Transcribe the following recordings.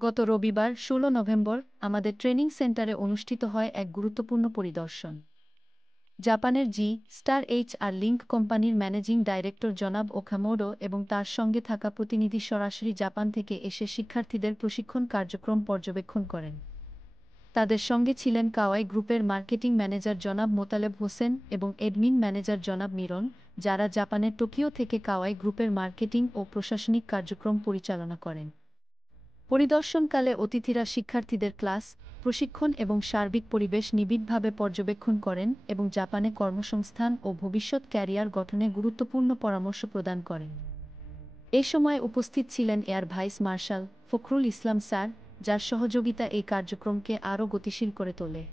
গত রবিবার ১৬ নভেম্বর আমাদের ট্রেনিং সেন্টারে অনুষ্ঠিত হয় এক গুরুত্বপূর্ণ পরিদর্শন। জাপানের জি-স্টার-এইচ-আর লিঙ্ক কোম্পানির ম্যানেজিং ডাইরেক্টর জনাব ওকামোডো এবং তার সঙ্গে থাকা প্রতিনিধি সরাসরি জাপান থেকে এসে শিক্ষার্থীদের প্রশিক্ষণ কার্যক্রম পর্যবেক্ষণ করেন। তাদের সঙ্গে ছিলেন কাওয়াই গ্রুপের মার্কেটিং ম্যানেজার জনাব মোতালেব হোসেন এবং এডমিন ম্যানেজার জনাব মিরন, যারা জাপানের টোকিও থেকে কাওয়াই গ্রুপের মার্কেটিং ও প্রশাসনিক কার্যক্রম পরিচালনা করেন। পরিদর্শনকালে অতিথিরা শিক্ষার্থীদের ক্লাস, প্রশিক্ষণ এবং সার্বিক পরিবেশ নিবিড়ভাবে পর্যবেক্ষণ করেন এবং জাপানে কর্মসংস্থান ও ভবিষ্যৎ ক্যারিয়ার গঠনে গুরুত্বপূর্ণ পরামর্শ প্রদান করেন। এ সময় উপস্থিত ছিলেন air vice marshal Fakhrul Islam sir, যার সহযোগিতা এই কার্যক্রমকে আরও গতিশীল করে তোলে।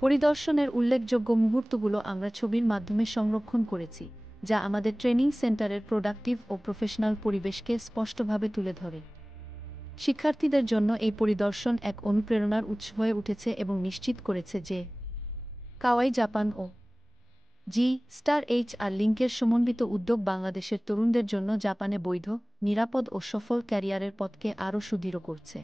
পরিদর্শনের উল্লেখযোগ্য মুহূর্তগুলো আমরা ছবির মাধ্যমে সংরক্ষণ করেছি, যা আমাদের ট্রেনিং সেন্টারের প্রোডাক্টিভ ও প্রফেশনাল পরিবেশকে স্পষ্টভাবে তুলে ধরে। শিক্ষার্থীদের জন্য এই পরিদর্শন এক অনুপ্রেরণার উৎস হয়ে উঠেছে এবং নিশ্চিত করেছে যে কাওয়াই জাপান ও জি-স্টার-এইচ-আর লিঙ্কের সমন্বিত উদ্যোগ বাংলাদেশের তরুণদের জন্য জাপানে বৈধ, নিরাপদ ও সফল ক্যারিয়ারের পথকে আরও সুদৃঢ় করছে।